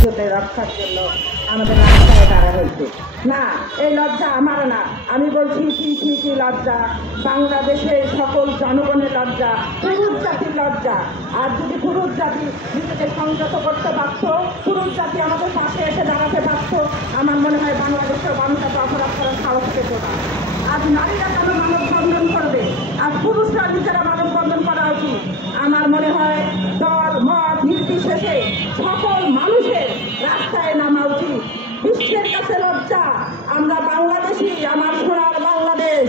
ইজ্জতে রক্ষার জন্য আমাদের রাস্তায় দাঁড়া হয়েছে। না, এই লজ্জা আমার না, আমি বলছি কি লজ্জা, বাংলাদেশের সকল জনগণের লজ্জা, পুরুষ জাতির লজ্জা। আর যদি পুরুষ জাতি নিজেকে সংযত করতে পারত, পুরুষ জাতি আমাদের পাশে এসে দাঁড়াতে পারত, আমার মনে হয় বাংলাদেশের মানুষ এত অপরাধ করার সাহস পেত না। আজ নারীরা কেন মানববন্ধন করবে, আজ পুরুষরা নিজেরা মানববন্ধন করা উচিত। আমার মনে হয় দল মত নির্বিশেষে সকল মানুষের রাস্তায় নামা উচিত। বিশ্বের কাছে লজ্জা, আমরা বাংলাদেশি, আমার সোনার বাংলাদেশ।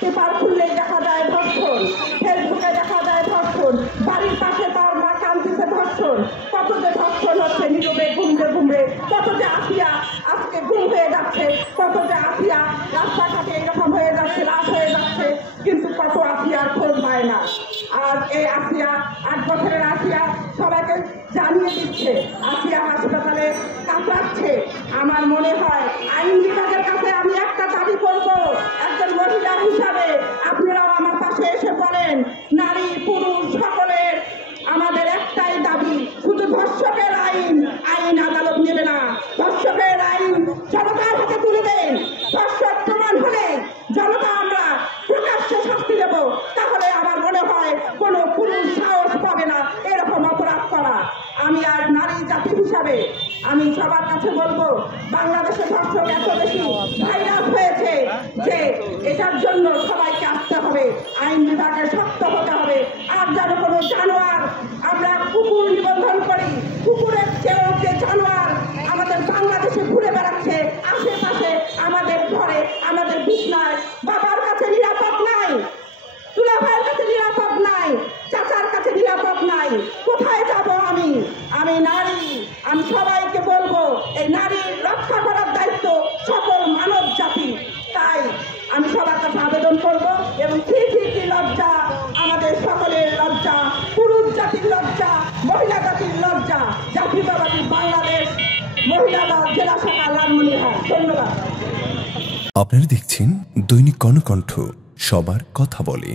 পেপার খুললেই দেখা যায় ধর্ষণ, ফেসবুকে দেখা যায় ধর্ষণ, বাড়ির পাশে তার মা কাঁদতেছে ধর্ষণ, কত যে ধর্ষণ হচ্ছে নীরবে ঘুমবে, কত যে আসিয়া আজকে গুম হয়ে যাচ্ছে, কত যে আসিয়া রাস্তাঘাটে এরকম হয়ে যাচ্ছে, লাশ হয়ে যাচ্ছে, কিন্তু কত আসিয়ার খোঁজ পায় না। আর এই আসিয়া 8 বছরের আসিয়া সবাইকে জানিয়ে দিচ্ছে, আসিয়া হাসপাতালে কাঁচাচ্ছে। আমার মনে হয় আইন বিভাগের কাছে আমি একটা দাবি করব, একজন মহিলা হিসাবে আপনারাও আমার পাশে এসে পড়েন। নারী পুরুষ সকলের আমাদের একটাই দাবি, শুধু ধর্ষকের আইন আদালত নেবে না, ধর্ষকের আইন জনতার হাতে তুলে দেন। ধর্ষক প্রমাণ হলে জনতা আমরা প্রকাশ্যে শাস্তি দেব, তাহলে আমার মনে হয় কোনো পুরুষ সাহস পাবে না এরকম অপরাধ করা। আমি আর নারী জাতি হিসাবে আমি সবার কাছে বলবো, বাংলাদেশে ধর্ষক এত বেশি ভাইরাস হয়েছে যে এটার জন্য সবাইকে আসতে হবে, আইন বিভাগে শক্ত হতে হবে। আর যেন কোনো জানোয়ার, আমরা কুকুর নিবন্ধন করি, কুকুরের চেয়েও যে জানোয়ার আমাদের বাংলাদেশে ঘুরে বেড়াচ্ছে আশেপাশে, আমাদের ঘরে আমাদের বিছনায়, বাবার কাছে নিরাপদ নাই, দুলাভাইয়ের কাছে নিরাপদ নাই, চাচার কাছে নিরাপদ নাই, কোথায় যাব আমি? আমি নারী, আমি সবাইকে বলবো এই নারীর রক্ষা করার দায়িত্ব সকল মানব জাতি। তাই আমি সবার কাছে আবেদন করব, এবং কি লজ্জা, আমাদের সকলের লজ্জা, পুরুষ জাতির লজ্জা, মহিলা জাতির লজ্জা। জাতীয়তাবাদী বাংলাদেশ মহিলা দল, জেলা শাখা, লালমনিরহাট। ধন্যবাদ। আপনারা দেখছেন দৈনিক কর্ণকণ্ঠ, সবার কথা বলে।